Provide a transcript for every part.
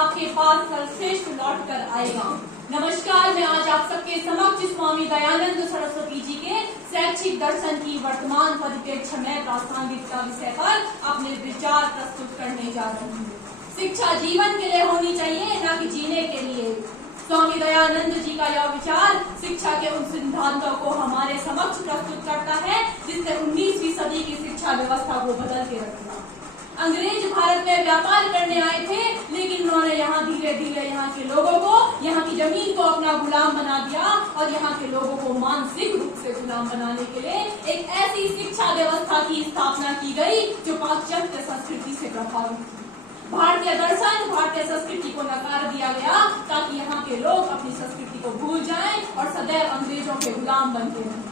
आपके पास सर्वश्रेष्ठ लौट कर आएगा। नमस्कार, मैं आज आप सबके समक्ष स्वामी दयानंद सरस्वती जी के शैक्षिक दर्शन की वर्तमान परिप्रेक्ष्य में प्रासंगिकता विषय पर अपने विचार प्रस्तुत करने जा रही हूँ। शिक्षा जीवन के लिए होनी चाहिए, न कि जीने के लिए। स्वामी दयानंद जी का यह विचार शिक्षा के उन सिद्धांतों को हमारे समक्ष प्रस्तुत करता है जिसने 19वीं सदी की शिक्षा व्यवस्था को बदल के रख दिया। अंग्रेज भारत में व्यापार करने आए थे, लेकिन उन्होंने यहाँ धीरे धीरे यहाँ के लोगों को, यहाँ की जमीन को अपना गुलाम बना दिया और यहाँ के लोगों को मानसिक रूप से गुलाम बनाने के लिए एक ऐसी शिक्षा व्यवस्था की स्थापना की गई जो पाश्चात्य संस्कृति से प्रभावित थी। भारतीय दर्शन, भारतीय संस्कृति को नकार दिया गया ताकि यहाँ के लोग अपनी संस्कृति को भूल जाएं और सदैव अंग्रेजों के गुलाम बनते रहें।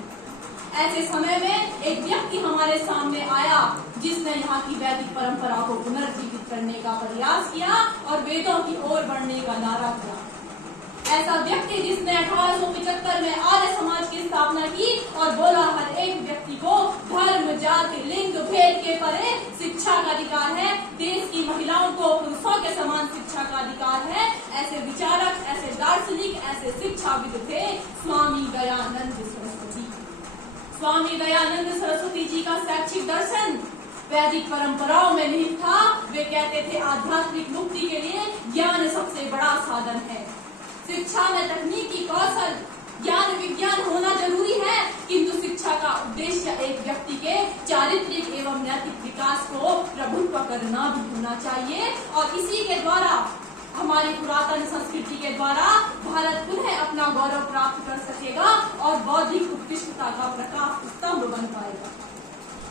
ऐसे समय में एक व्यक्ति हमारे सामने आया जिसने यहाँ की वैदिक परंपरा को पुनर्जीवित करने का प्रयास किया और वेदों की ओर बढ़ने का नारा किया। ऐसा व्यक्ति जिसने 1875 में आर्य समाज की स्थापना की और बोला हर एक व्यक्ति को धर्म, जाति, लिंग भेद के परे शिक्षा का अधिकार है, देश की महिलाओं को पुरुषों के समान शिक्षा का अधिकार है। ऐसे विचारक, ऐसे दार्शनिक, ऐसे शिक्षाविद थे स्वामी दयानंद सरस्वती। स्वामी दयानंद सरस्वती जी का शैक्षिक दर्शन वैदिक परंपराओं में निहित था। वे कहते थे आध्यात्मिक मुक्ति के लिए ज्ञान सबसे बड़ा साधन है। शिक्षा में तकनीकी कौशल, ज्ञान, विज्ञान होना जरूरी है, किंतु शिक्षा का उद्देश्य एक व्यक्ति के चारित्रिक एवं नैतिक विकास को प्रभुत्व करना भी होना चाहिए और इसी के द्वारा, हमारी पुरातन संस्कृति के द्वारा भारत पुनः अपना गौरव प्राप्त कर सकेगा और बौद्धिक उत्कृष्टता का प्रकाश स्तंभ बन पाएगा।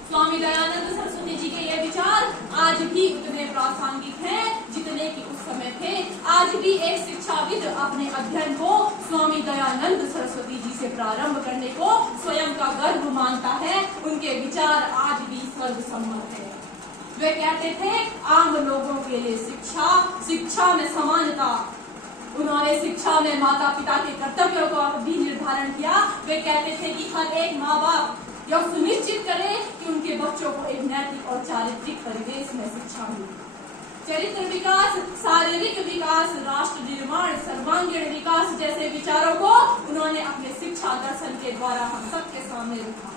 स्वामी दयानंद सरस्वती जी के ये विचार आज भी उतने प्रासंगिक हैं जितने कि उस समय थे। आज भी एक शिक्षाविद अपने अध्ययन को स्वामी दयानंद सरस्वती जी से प्रारंभ करने को स्वयं का गर्व मानता है। उनके विचार आज भी सर्वसम्मत है। वे कहते थे आम लोगों के लिए शिक्षा, शिक्षा में समानता। उन्होंने शिक्षा में माता पिता के कर्तव्यों का भी निर्धारण किया। वे कहते थे कि हर एक माँ बाप यह सुनिश्चित करे कि उनके बच्चों को एक नैतिक और चारित्रिक परिवेश में शिक्षा मिले। चरित्र विकास, शारीरिक विकास, राष्ट्र निर्माण, सर्वांगीण विकास जैसे विचारों को उन्होंने अपने शिक्षा दर्शन के द्वारा हम सबके सामने रखा।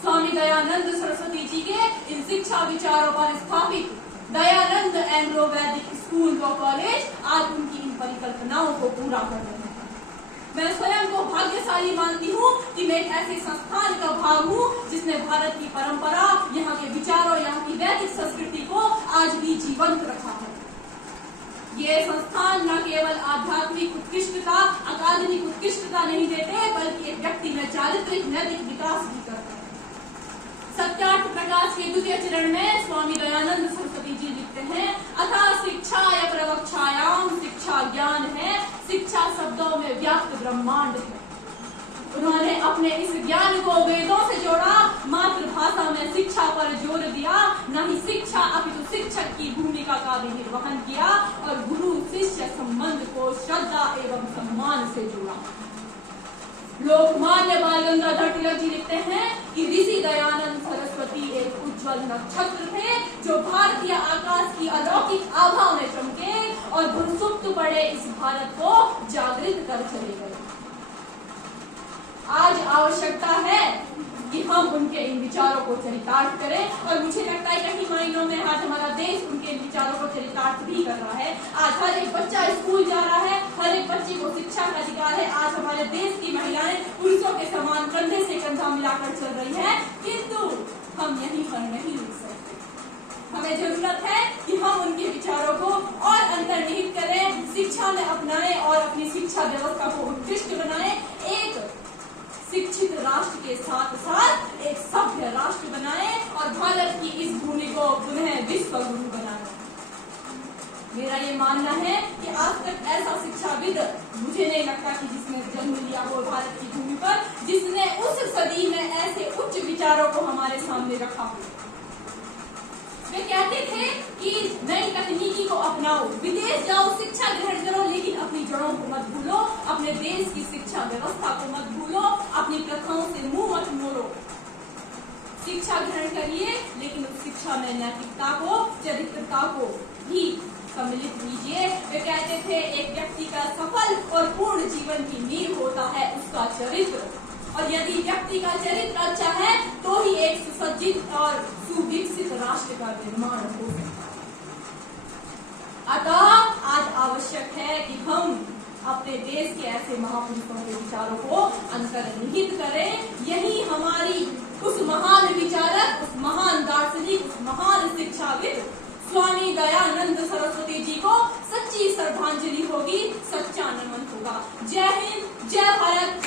स्वामी दयानंद सरस्वती जी के इन शिक्षा विचारों पर स्थापित दयानंद एंग्लो वैदिक स्कूल व कॉलेज आज उनकी इन परिकल्पनाओं को पूरा कर रहे हैं। मैं स्वयं को भाग्यशाली मानती हूँ कि मैं एक ऐसे संस्थान का भाग हूँ जिसने भारत की परंपरा, यहाँ के विचारों, यहाँ की वैदिक संस्कृति को आज भी जीवंत रखा है। ये संस्थान न केवल आध्यात्मिक उत्कृष्टता, अकादमिक उत्कृष्टता नहीं देते, बल्कि एक व्यक्ति में चारित्रिक नैतिक विकास भी करते हैं। सत्यार्थ प्रकाश के द्वितीय चरण में स्वामी दयानंद सरस्वती जी लिखते हैं, अतः शिक्षाय प्रवक्षायाम, शिक्षा ज्ञान है, शिक्षा शब्दों में व्याप्त ब्रह्मांड है। उन्होंने अपने इस ज्ञान को वेदों से जोड़ा, मातृभाषा में शिक्षा पर जोर दिया, न ही शिक्षा अपितु शिक्षक की भूमिका का भी निर्वहन किया और गुरु शिष्य संबंध को श्रद्धा एवं सम्मान से जोड़ा। लोकमान्य बाल गंगाधर तिलक जी लिखते हैं कि ऋषि दयानंद सरस्वती एक उज्जवल नक्षत्र थे जो भारतीय आकाश की अलौकिक आभा में चमके और गुमसुप्त पड़े इस भारत को जागृत कर चले गए। आज आवश्यकता है कि हम उनके इन विचारों को चरितार्थ करें और मुझे लगता है कहीं मायनों में आज हमारा देश उनके विचारों को चरितार्थ भी कर रहा है। आज हर एक बच्चा स्कूल जा रहा है, हर एक बच्चे को शिक्षा का अधिकार है। आज हमारे देश की महिलाएं पुरुषों के समान कंधे से कंधा मिलाकर चल रही है, किंतु हम यहीं पर नहीं रुक सकते। हमें जरूरत है कि हम उनके विचारों को और अंतर्निहित करें, शिक्षा में अपनाएं और अपनी शिक्षा व्यवस्था को उत्कृष्ट बनाएं। एक शिक्षित राष्ट्र के साथ साथ एक सभ्य राष्ट्र बनाएं और भारत की इस भूमि को पुनः विश्व गुरु बनाएं। मेरा ये मानना है कि आज तक ऐसा शिक्षाविद मुझे नहीं लगता कि जिसने जन्म लिया हो भारत की भूमि पर, जिसने उस सदी में ऐसे उच्च विचारों को हमारे सामने रखा हो। वे कहते थे कि नई तकनीकी को अपनाओ, विदेश जाओ, शिक्षा ग्रहण करो, लेकिन अपनी जड़ों को मत भूलो, अपने देश की शिक्षा व्यवस्था को मत भूलो, अपनी प्रथाओं से मुंह मत मोड़ो। शिक्षा ग्रहण करिए, लेकिन उस शिक्षा में नैतिकता को, चरित्रता को भी सम्मिलित कीजिए। वे कहते थे एक व्यक्ति का सफल और पूर्ण जीवन की नींव होता है उसका चरित्र, और यदि व्यक्ति का चरित्र अच्छा है तो ही एक सुसज्जित और सुविकसित राष्ट्र का निर्माण हो सकता है। अतः आज आवश्यक है कि हम अपने देश के ऐसे महापुरुषों के विचारों को अंतर्निहित करें। यही हमारी उस महान विचारक, उस महान दार्शनिक, उस महान शिक्षाविद स्वामी दयानंद सरस्वती जी को सच्ची श्रद्धांजलि होगी, सच्चा नमन होगा। जय हिंद, जय भारत।